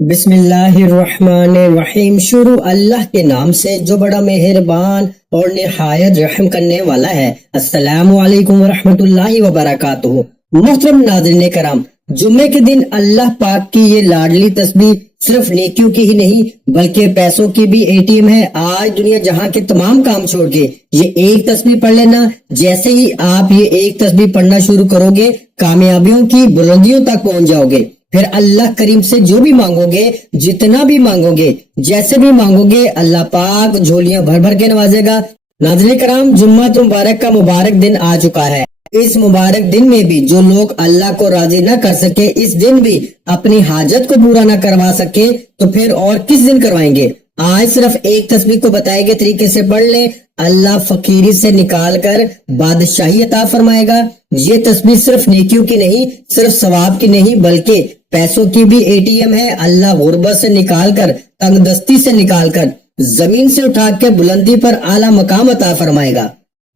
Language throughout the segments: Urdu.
بسم اللہ الرحمن الرحیم۔ شروع اللہ کے نام سے جو بڑا مہربان اور نہایت رحم کرنے والا ہے۔ السلام علیکم ورحمۃ اللہ وبرکاتہ۔ محترم ناظرین کرام، جمعے کے دن اللہ پاک کی یہ لاڈلی تسبیح صرف نیکیوں کی ہی نہیں بلکہ پیسوں کی بھی ATM ہے۔ آج دنیا جہاں کے تمام کام چھوڑ کے یہ ایک تسبیح پڑھ لینا، جیسے ہی آپ یہ ایک تسبیح پڑھنا شروع کرو گے کامیابیوں کی بلندیوں تک پہنچ جاؤ گے۔ پھر اللہ کریم سے جو بھی مانگو گے، جتنا بھی مانگو گے، جیسے بھی مانگو گے، اللہ پاک جھولیاں بھر بھر کے نوازے گا۔ ناظرین کرام، جمعہ مبارک کا مبارک دن آ چکا ہے۔ اس مبارک دن میں بھی جو لوگ اللہ کو راضی نہ کر سکے، اس دن بھی اپنی حاجت کو پورا نہ کروا سکے، تو پھر اور کس دن کروائیں گے؟ آج صرف ایک تسبیح کو بتائے گئے طریقے سے پڑھ لیں، اللہ فقیری سے نکال کر بادشاہی عطا فرمائے گا۔ یہ تسبیح صرف نیکیوں کی نہیں، صرف ثواب کی نہیں، بلکہ پیسوں کی بھی ATM ہے۔ اللہ غربت سے نکال کر، تنگ دستی سے نکال کر، زمین سے اٹھا کے بلندی پر اعلیٰ مقام عطا فرمائے گا۔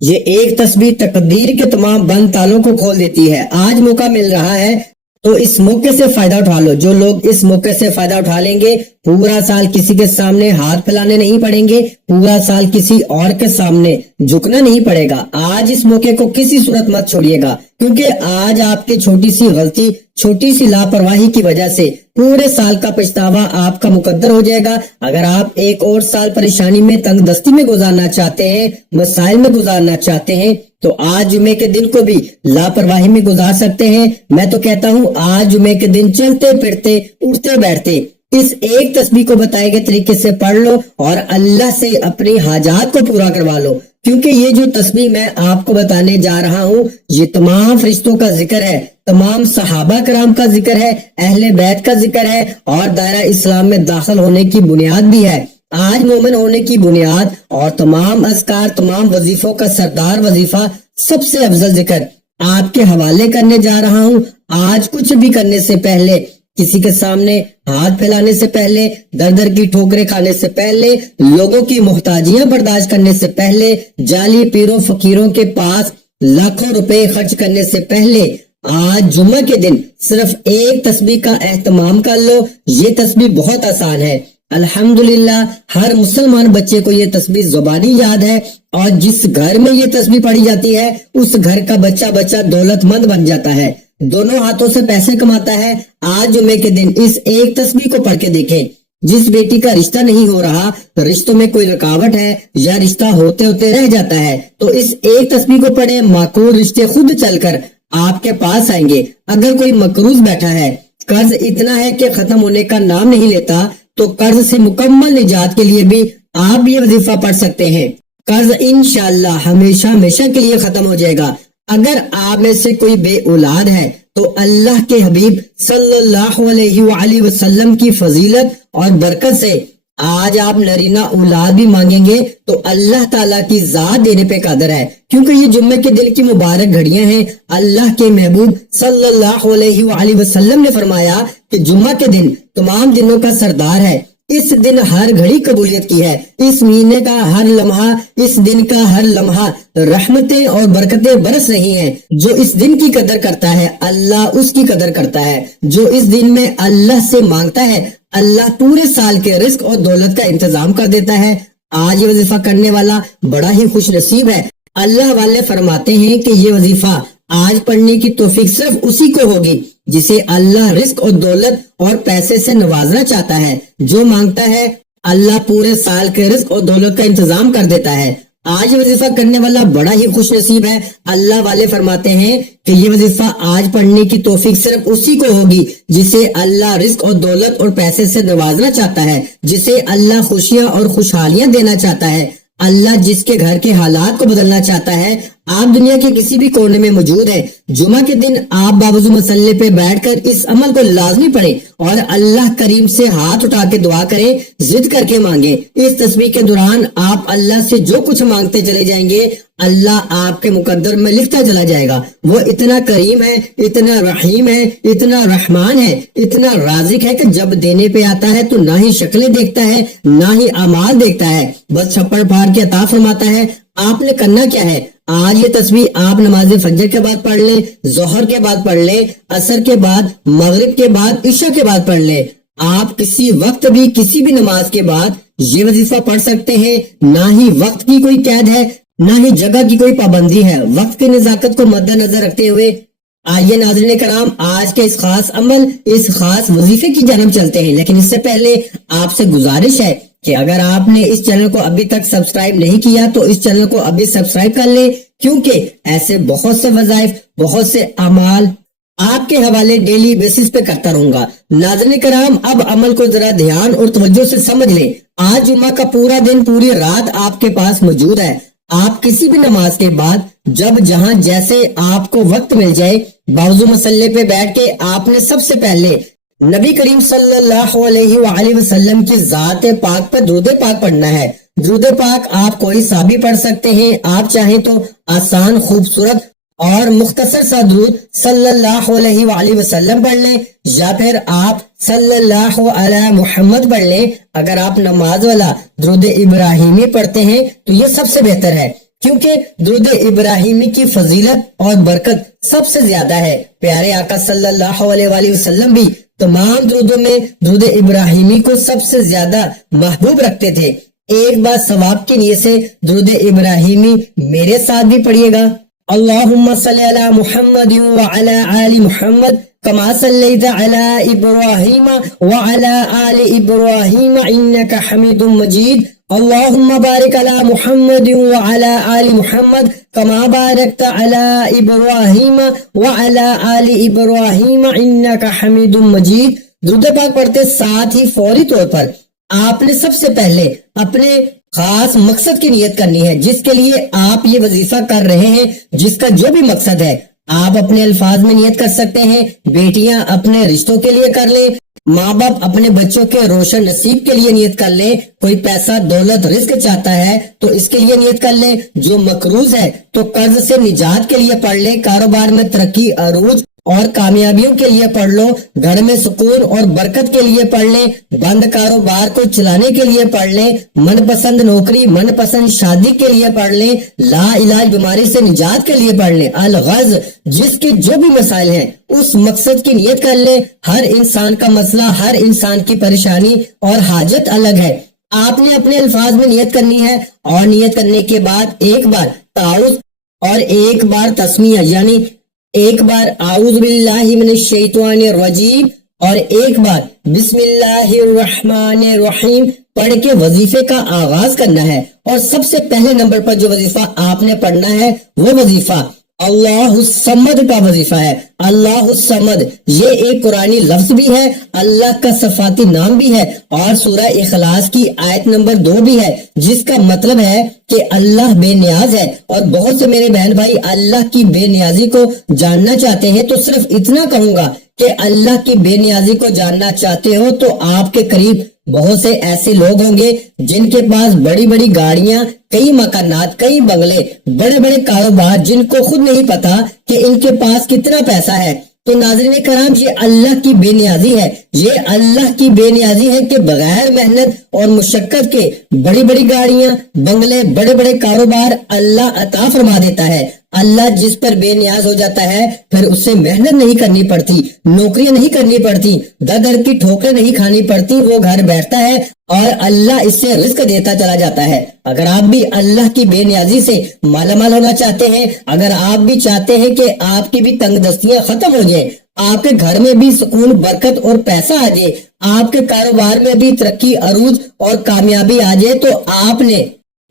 یہ ایک تسبیح تقدیر کے تمام بند تالوں کو کھول دیتی ہے۔ آج موقع مل رہا ہے تو اس موقع سے فائدہ اٹھا لو۔ جو لوگ اس موقع سے فائدہ اٹھا لیں گے، پورا سال کسی کے سامنے ہاتھ پھیلانے نہیں پڑیں گے، پورا سال کسی اور کے سامنے جھکنا نہیں پڑے گا۔ آج اس موقع کو کسی صورت مت چھوڑیے گا، کیونکہ آج آپ کی چھوٹی سی غلطی، چھوٹی سی لاپرواہی کی وجہ سے پورے سال کا پچھتاوا آپ کا مقدر ہو جائے گا۔ اگر آپ ایک اور سال پریشانی میں، تنگ دستی میں گزارنا چاہتے ہیں، مسائل میں گزارنا چاہتے ہیں، تو آج جمعے کے دن کو بھی لاپرواہی میں گزار سکتے ہیں۔ میں تو کہتا ہوں آج جمعے کے دن چلتے پھرتے، اٹھتے بیٹھتے اس ایک تسبیح کو بتائے گئے طریقے سے پڑھ لو اور اللہ سے اپنی حاجات کو پورا کروا لو، کیونکہ یہ جو تسبیح میں آپ کو بتانے جا رہا ہوں، یہ تمام فرشتوں کا ذکر ہے، تمام صحابہ کرام کا ذکر ہے، اہل بیت کا ذکر ہے، اور دائرہ اسلام میں داخل ہونے کی بنیاد بھی ہے۔ آج مومن ہونے کی بنیاد اور تمام اذکار، تمام وظیفوں کا سردار وظیفہ، سب سے افضل ذکر آپ کے حوالے کرنے جا رہا ہوں۔ آج کچھ بھی کرنے سے پہلے، کسی کے سامنے ہاتھ پھیلانے سے پہلے، در در کی ٹھوکریں کھانے سے پہلے، لوگوں کی محتاجیاں برداشت کرنے سے پہلے، جعلی پیروں فقیروں کے پاس لاکھوں روپے خرچ کرنے سے پہلے، آج جمعہ کے دن صرف ایک تسبیح کا اہتمام کر لو۔ یہ تسبیح بہت آسان ہے۔ الحمدللہ ہر مسلمان بچے کو یہ تسبیح زبانی یاد ہے، اور جس گھر میں یہ تسبیح پڑھی جاتی ہے اس گھر کا بچہ دولت مند بن جاتا ہے، دونوں ہاتھوں سے پیسے کماتا ہے۔ آج جمعے کے دن اس ایک تسبیح کو پڑھ کے دیکھیں۔ جس بیٹی کا رشتہ نہیں ہو رہا، رشتوں میں کوئی رکاوٹ ہے یا رشتہ ہوتے ہوتے رہ جاتا ہے، تو اس ایک تسبیح کو پڑھیں، معقول رشتے خود چل کر آپ کے پاس آئیں گے۔ اگر کوئی مقروض بیٹھا ہے، قرض اتنا ہے کہ ختم ہونے کا نام نہیں لیتا، تو قرض سے مکمل نجات کے لیے بھی آپ یہ وظیفہ پڑھ سکتے ہیں۔ قرض انشاءاللہ ہمیشہ ہمیشہ کے لیے ختم ہو جائے گا۔ اگر آپ میں سے کوئی بے اولاد ہے تو اللہ کے حبیب صلی اللہ علیہ وآلہ وسلم کی فضیلت اور برکت سے آج آپ نرینہ اولاد بھی مانگیں گے تو اللہ تعالیٰ کی ذات دینے پہ قادر ہے، کیونکہ یہ جمعے کے دن کی مبارک گھڑیاں ہیں۔ اللہ کے محبوب صلی اللہ علیہ وآلہ وسلم نے فرمایا کہ جمعہ کے دن تمام دنوں کا سردار ہے۔ اس دن ہر گھڑی قبولیت کی ہے، اس مہینے کا ہر لمحہ، اس دن کا ہر لمحہ رحمتیں اور برکتیں برس رہی ہیں۔ جو اس دن کی قدر کرتا ہے، اللہ اس کی قدر کرتا ہے۔ جو اس دن میں اللہ سے مانگتا ہے، اللہ پورے سال کے رزق اور دولت کا انتظام کر دیتا ہے۔ آج یہ وظیفہ کرنے والا بڑا ہی خوش نصیب ہے۔ اللہ والے فرماتے ہیں کہ یہ وظیفہ آج پڑھنے کی توفیق صرف اسی کو ہوگی جسے اللہ رزق اور دولت اور پیسے سے نوازنا چاہتا ہے۔ جو مانگتا ہے اللہ پورے سال کے رزق اور دولت کا انتظام کر دیتا ہے۔ آج وظیفہ کرنے والا بڑا ہی خوش نصیب ہے۔ اللہ والے فرماتے ہیں کہ یہ وظیفہ آج پڑھنے کی توفیق صرف اسی کو ہوگی جسے اللہ رزق اور دولت اور پیسے سے نوازنا چاہتا ہے، جسے اللہ خوشیاں اور خوشحالیاں دینا چاہتا ہے، اللہ جس کے گھر کے حالات کو بدلنا چاہتا ہے۔ آپ دنیا کے کسی بھی کونے میں موجود ہیں، جمعہ کے دن آپ باوضو مسلے پہ بیٹھ کر اس عمل کو لازمی پڑھیں اور اللہ کریم سے ہاتھ اٹھا کے دعا کریں، ضد کر کے مانگیں۔ اس تسبیح کے دوران آپ اللہ سے جو کچھ مانگتے چلے جائیں گے، اللہ آپ کے مقدر میں لکھتا چلا جائے گا۔ وہ اتنا کریم ہے، اتنا رحیم ہے، اتنا رحمان ہے، اتنا رازق ہے کہ جب دینے پہ آتا ہے تو نہ ہی شکلیں دیکھتا ہے، نہ ہی اعمال دیکھتا ہے، بس چھپڑ پھاڑ کے عطا فرماتا ہے۔ آپ نے کرنا کیا ہے؟ آج یہ تسبیح آپ نماز فجر کے بعد پڑھ لیں، ظہر کے بعد پڑھ لیں، عصر کے بعد، مغرب کے بعد، عشاء کے بعد پڑھ لیں۔ آپ کسی وقت بھی کسی بھی نماز کے بعد یہ وظیفہ پڑھ سکتے ہیں، نہ ہی وقت کی کوئی قید ہے نہ ہی جگہ کی کوئی پابندی ہے۔ وقت کی نزاکت کو مد نظر رکھتے ہوئے آئیے ناظرین کرام آج کے اس خاص عمل، اس خاص وظیفے کی جانب چلتے ہیں، لیکن اس سے پہلے آپ سے گزارش ہے کہ اگر آپ نے اس چینل کو ابھی تک سبسکرائب نہیں کیا تو اس چینل کو ابھی سبسکرائب کر لیں، کیونکہ ایسے بہت سے وظائف، بہت سے اعمال آپ کے حوالے ڈیلی بیسس پہ کرتا رہوں گا۔ ناظرین کرام اب عمل کو ذرا دھیان اور توجہ سے سمجھ لیں۔ آج جمعہ کا پورا دن، پوری رات آپ کے پاس موجود ہے۔ آپ کسی بھی نماز کے بعد جب جہاں جیسے آپ کو وقت مل جائے، باوضو مسلے پہ بیٹھ کے آپ نے سب سے پہلے نبی کریم صلی اللہ علیہ وآلہ وسلم کی ذات پاک پر درود پاک پڑھنا ہے۔ درود پاک آپ کوئی سا بھی پڑھ سکتے ہیں، آپ چاہیں تو آسان، خوبصورت اور مختصر سا درود صلی اللہ علیہ وآلہ وسلم پڑھ لیں، یا پھر آپ صلی اللہ علیہ محمد پڑھ لیں۔ اگر آپ نماز والا درود ابراہیمی پڑھتے ہیں تو یہ سب سے بہتر ہے، کیونکہ درود ابراہیمی کی فضیلت اور برکت سب سے زیادہ ہے۔ پیارے آقا صلی اللہ علیہ وآلہ وسلم بھی تمام درودوں میں درود ابراہیمی کو سب سے زیادہ محبوب رکھتے تھے۔ ایک بار ثواب کی نیت سے درود ابراہیمی میرے ساتھ بھی پڑھیے گا۔ اللہم صلی علی محمد وعلی آل محمد کما صلیت علی ابراہیم وعلی آل ابراہیم انک حمید مجید۔ اللہم بارک علی محمد وعلی آل محمد کما بارکت علی ابراہیم وعلی آل ابراہیم انک حمید مجید۔ درود پاک پڑھتے ساتھ ہی فوری طور پر آپ نے سب سے پہلے اپنے خاص مقصد کی نیت کرنی ہے، جس کے لیے آپ یہ وظیفہ کر رہے ہیں، جس کا جو بھی مقصد ہے آپ اپنے الفاظ میں نیت کر سکتے ہیں۔ بیٹیاں اپنے رشتوں کے لیے کر لیں، ماں باپ اپنے بچوں کے روشن نصیب کے لیے نیت کر لیں، کوئی پیسہ دولت رزق چاہتا ہے تو اس کے لیے نیت کر لیں، جو مقروض ہے تو قرض سے نجات کے لیے پڑھ لیں، کاروبار میں ترقی عروج اور کامیابیوں کے لیے پڑھ لو، گھر میں سکون اور برکت کے لیے پڑھ لیں، بند کاروبار کو چلانے کے لیے پڑھ لیں، من پسند نوکری، من پسند شادی کے لیے پڑھ لیں، لا علاج بیماری سے نجات کے لیے پڑھ لیں، الغرض جس کے جو بھی مسائل ہیں اس مقصد کی نیت کر لیں۔ ہر انسان کا مسئلہ، ہر انسان کی پریشانی اور حاجت الگ ہے۔ آپ نے اپنے الفاظ میں نیت کرنی ہے، اور نیت کرنے کے بعد ایک بار تعوذ اور ایک بار تسمیہ، یعنی ایک بار اعوذ باللہ من الشیطان الرجیم اور ایک بار بسم اللہ الرحمن الرحیم پڑھ کے وظیفے کا آغاز کرنا ہے۔ اور سب سے پہلے نمبر پر جو وظیفہ آپ نے پڑھنا ہے وہ وظیفہ اللہ الصمد کا وظیفہ ہے۔ اللہ الصمد یہ ایک قرآنی لفظ بھی ہے، اللہ کا صفاتی نام بھی ہے، اور سورہ اخلاص کی آیت نمبر 2 بھی ہے، جس کا مطلب ہے کہ اللہ بے نیاز ہے۔ اور بہت سے میرے بہن بھائی اللہ کی بے نیازی کو جاننا چاہتے ہیں، تو صرف اتنا کہوں گا کہ اللہ کی بے نیازی کو جاننا چاہتے ہو تو آپ کے قریب بہت سے ایسے لوگ ہوں گے جن کے پاس بڑی بڑی گاڑیاں، کئی مکانات، کئی بنگلے، بڑے بڑے کاروبار، جن کو خود نہیں پتا کہ ان کے پاس کتنا پیسہ ہے۔ تو ناظرین کرام یہ اللہ کی بے نیازی ہے، یہ اللہ کی بے نیازی ہے کہ بغیر محنت اور مشقت کے بڑی بڑی گاڑیاں، بنگلے، بڑے بڑے کاروبار اللہ عطا فرما دیتا ہے۔ اللہ جس پر بے نیاز ہو جاتا ہے پھر اس سے محنت نہیں کرنی پڑتی، نوکریاں نہیں کرنی پڑتی، در کی ٹھوکریں نہیں کھانی پڑتی، وہ گھر بیٹھتا ہے اور اللہ اس سے رزق دیتا چلا جاتا ہے۔ اگر آپ بھی اللہ کی بے نیازی سے مالا مال ہونا چاہتے ہیں، اگر آپ بھی چاہتے ہیں کہ آپ کی بھی تنگ دستیاں ختم ہو جائیں، آپ کے گھر میں بھی سکون، برکت اور پیسہ آ جائے، آپ کے کاروبار میں بھی ترقی، عروج اور کامیابی آ جائے، تو آپ نے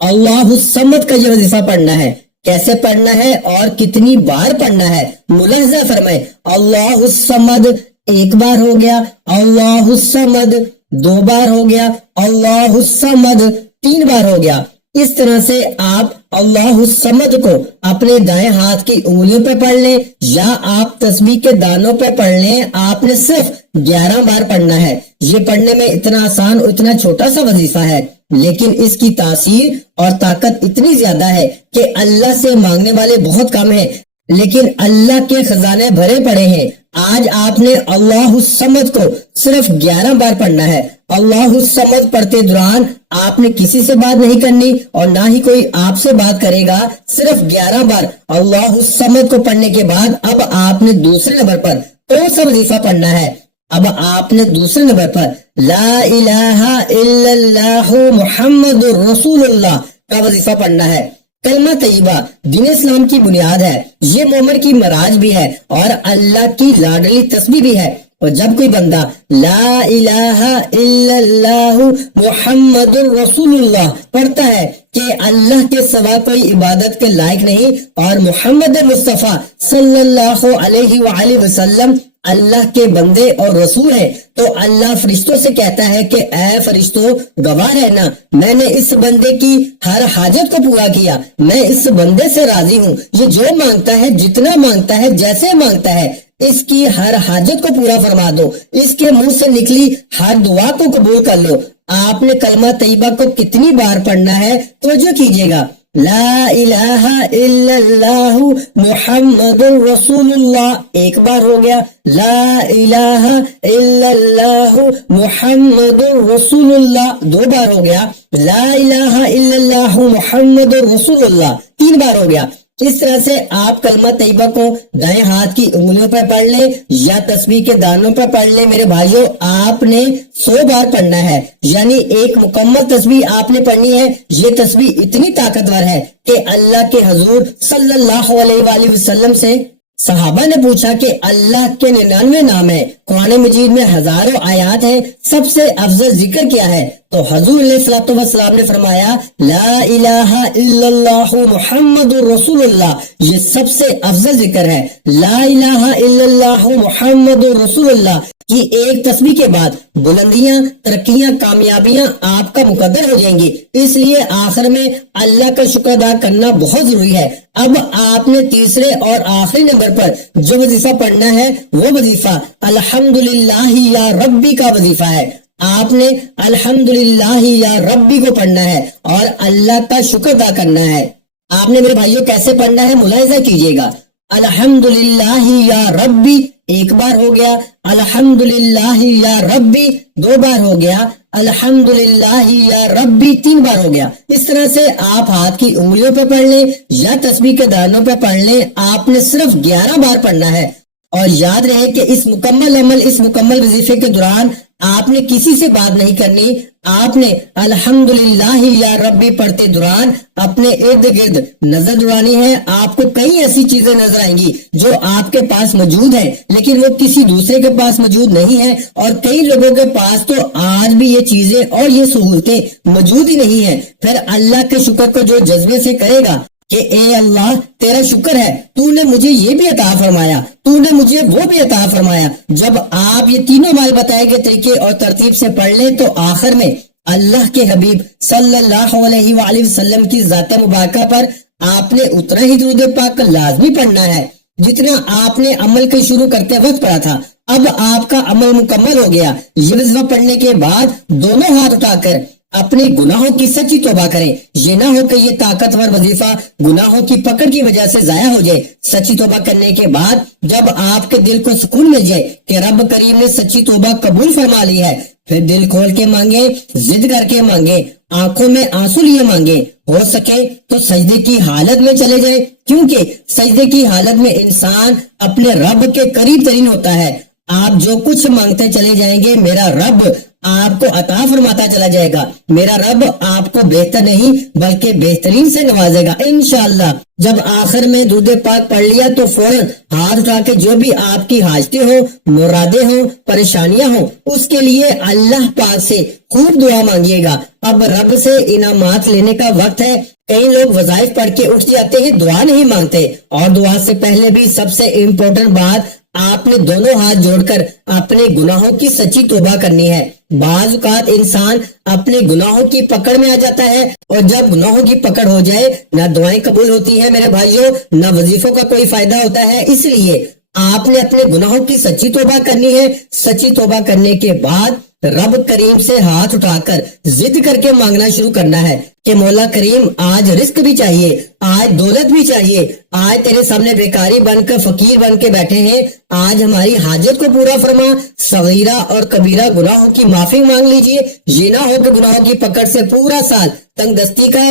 اللہ الصمد کا یہ وظیفہ پڑھنا ہے۔ کیسے پڑھنا ہے اور کتنی بار پڑھنا ہے ملاحظہ فرمائے۔ اللہ الصمد ایک بار ہو گیا، اللہ الصمد 2 بار ہو گیا، اللہ الصمد 3 بار ہو گیا۔ اس طرح سے آپ اللہ الصمد کو اپنے دائیں ہاتھ کی انگلیوں پہ پڑھ لیں، یا آپ تسبیح کے دانوں پہ پڑھ لیں۔ آپ نے صرف 11 بار پڑھنا ہے۔ یہ پڑھنے میں اتنا آسان اور اتنا چھوٹا سا وظیفہ ہے، لیکن اس کی تاثیر اور طاقت اتنی زیادہ ہے کہ اللہ سے مانگنے والے بہت کم ہیں، لیکن اللہ کے خزانے بھرے پڑے ہیں۔ آج آپ نے اللہ الصمد کو صرف 11 بار پڑھنا ہے۔ اللہ الصمد پڑھتے دوران آپ نے کسی سے بات نہیں کرنی اور نہ ہی کوئی آپ سے بات کرے گا۔ صرف 11 بار اللہ الصمد کو پڑھنے کے بعد اب آپ نے دوسرے نمبر پر کون سا وظیفہ پڑھنا ہے؟ اب آپ نے دوسرے نمبر پر لا الہ الا اللہ محمد رسول اللہ کا وظیفہ پڑھنا ہے۔ کلمہ طیبہ دین اسلام کی بنیاد ہے، یہ مومن کی معراج بھی ہے اور اللہ کی لاڈلی تسبیح بھی ہے۔ اور جب کوئی بندہ لا الہ الا اللہ محمد رسول اللہ پڑھتا ہے کہ اللہ کے سوا کوئی عبادت کے لائق نہیں اور محمد مصطفیٰ صلی اللہ علیہ وآلہ وسلم اللہ کے بندے اور رسول ہے، تو اللہ فرشتوں سے کہتا ہے کہ اے فرشتوں گواہ رہنا، میں نے اس بندے کی ہر حاجت کو پورا کیا، میں اس بندے سے راضی ہوں، یہ جو مانگتا ہے، جتنا مانگتا ہے، جیسے مانگتا ہے، اس کی ہر حاجت کو پورا فرما دو، اس کے منہ سے نکلی ہر دعا کو قبول کر لو۔ آپ نے کلمہ طیبہ کو کتنی بار پڑھنا ہے توجہ کیجیے گا۔ لا الہ الا اللہ محمد رسول اللہ ایک بار ہو گیا، لا الہ الا اللہ محمد رسول اللہ دو بار ہو گیا، لا الہ الا اللہ محمد رسول اللہ تین بار ہو گیا۔ اس طرح سے آپ کلمہ طیبہ کو دائیں ہاتھ کی انگلیوں پر پڑھ لیں یا تسبیح کے دانوں پر پڑھ لیں۔ میرے بھائیوں، آپ نے 100 بار پڑھنا ہے، یعنی ایک مکمل تسبیح آپ نے پڑھنی ہے۔ یہ تسبیح اتنی طاقتور ہے کہ اللہ کے حضور صلی اللہ علیہ وآلہ وسلم سے صحابہ نے پوچھا کہ اللہ کے 99 نام ہے، قرآن مجید میں ہزاروں آیات ہیں، سب سے افضل ذکر کیا ہے؟ تو حضور علیہ الصلوۃ والسلام نے فرمایا لا الہ الا اللہ محمد رسول اللہ، یہ سب سے افضل ذکر ہے۔ لا الہ الا اللہ محمد رسول اللہ کی ایک تسبیح کے بعد بلندیاں، ترقیاں، کامیابیاں آپ کا مقدر ہو جائیں گی، اس لیے آخر میں اللہ کا شکر ادا کرنا بہت ضروری ہے۔ اب آپ نے تیسرے اور آخری نمبر پر جو وظیفہ پڑھنا ہے وہ وظیفہ الحمدللہ یا ربی کا وظیفہ ہے۔ آپ نے الحمدللہ یا ربی کو پڑھنا ہے اور اللہ کا شکر ادا کرنا ہے۔ آپ نے میرے بھائیوں کیسے پڑھنا ہے ملاحظہ کیجیے گا۔ الحمدللہ یا ربی ایک بار ہو گیا، الحمدللہ یا ربی دو بار ہو گیا، الحمدللہ یا ربی تین بار ہو گیا۔ اس طرح سے آپ ہاتھ کی انگلیوں پہ پڑھ لیں یا تسبیح کے دانوں پہ پڑھ لیں، آپ نے صرف 11 بار پڑھنا ہے۔ اور یاد رہے کہ اس مکمل وظیفے کے دوران آپ نے کسی سے بات نہیں کرنی۔ آپ نے الحمدللہ یا ربی پڑھتے دوران اپنے ارد گرد نظر دوڑانی ہے۔ آپ کو کئی ایسی چیزیں نظر آئیں گی جو آپ کے پاس موجود ہے لیکن وہ کسی دوسرے کے پاس موجود نہیں ہے، اور کئی لوگوں کے پاس تو آج بھی یہ چیزیں اور یہ سہولتیں موجود ہی نہیں ہیں۔ پھر اللہ کے شکر کو جو جذبے سے کرے گا کہ اے اللہ تیرا شکر ہے، تو نے مجھے یہ بھی عطا فرمایا، تو نے مجھے وہ بھی عطا فرمایا۔ جب آپ یہ تینوں مال بتائے گئے طریقے اور ترتیب سے پڑھ لیں تو آخر میں اللہ کے حبیب صلی اللہ علیہ وآلہ وسلم کی ذات مبارکہ پر آپ نے اتنا ہی درود پاک لازمی پڑھنا ہے جتنا آپ نے عمل کے شروع کرتے وقت پڑھا تھا۔ اب آپ کا عمل مکمل ہو گیا۔ یہ وظیفہ پڑھنے کے بعد دونوں ہاتھ اٹھا کر اپنے گناہوں کی سچی توبہ کریں۔ یہ نہ ہو کہ یہ طاقتور وظیفہ گناہوں کی پکڑ کی وجہ سے ضائع ہو جائے۔ سچی توبہ کرنے کے بعد جب آپ کے دل کو سکون مل جائے کہ رب کریم نے سچی توبہ قبول فرما لی ہے، پھر دل کھول کے مانگے، ضد کر کے مانگے، آنکھوں میں آنسو لیے مانگے، ہو سکے تو سجدے کی حالت میں چلے جائے، کیونکہ سجدے کی حالت میں انسان اپنے رب کے قریب ترین ہوتا ہے۔ آپ جو کچھ مانگتے چلے جائیں گے میرا رب آپ کو عطا فرماتا چلا جائے گا۔ میرا رب آپ کو بہتر نہیں بلکہ بہترین سے نوازے گا انشاءاللہ۔ جب آخر میں درود پاک پڑھ لیا تو فوراً ہاتھ اٹھا کے جو بھی آپ کی حاجتیں ہوں، مرادیں ہوں، پریشانیاں ہوں، اس کے لیے اللہ پاک سے خوب دعا مانگیے گا۔ اب رب سے انعامات لینے کا وقت ہے۔ کئی لوگ وظائف پڑھ کے اٹھ جاتے ہیں، دعا نہیں مانگتے، اور دعا سے پہلے بھی سب سے امپورٹنٹ بات آپ نے دونوں ہاتھ جوڑ کر اپنے گناہوں کی سچی توبہ کرنی ہے۔ بعض اوقات انسان اپنے گناہوں کی پکڑ میں آ جاتا ہے، اور جب گناہوں کی پکڑ ہو جائے نہ دعائیں قبول ہوتی ہیں میرے بھائیوں، نہ وظیفوں کا کوئی فائدہ ہوتا ہے۔ اس لیے آپ نے اپنے گناہوں کی سچی توبہ کرنی ہے۔ سچی توبہ کرنے کے بعد رب کریم سے ہاتھ اٹھا کر ضد کر کے مانگنا شروع کرنا ہے کہ مولا کریم آج رزق بھی چاہیے، آج دولت بھی چاہیے، آج تیرے سامنے بیکاری بن کر فقیر بن کے بیٹھے ہیں، آج ہماری حاجت کو پورا فرما، صغیرہ اور کبیرہ گناہوں کی معافی مانگ لیجئے۔ یہ نہ ہو کہ گناہوں کی پکڑ سے پورا سال تنگ دستی کا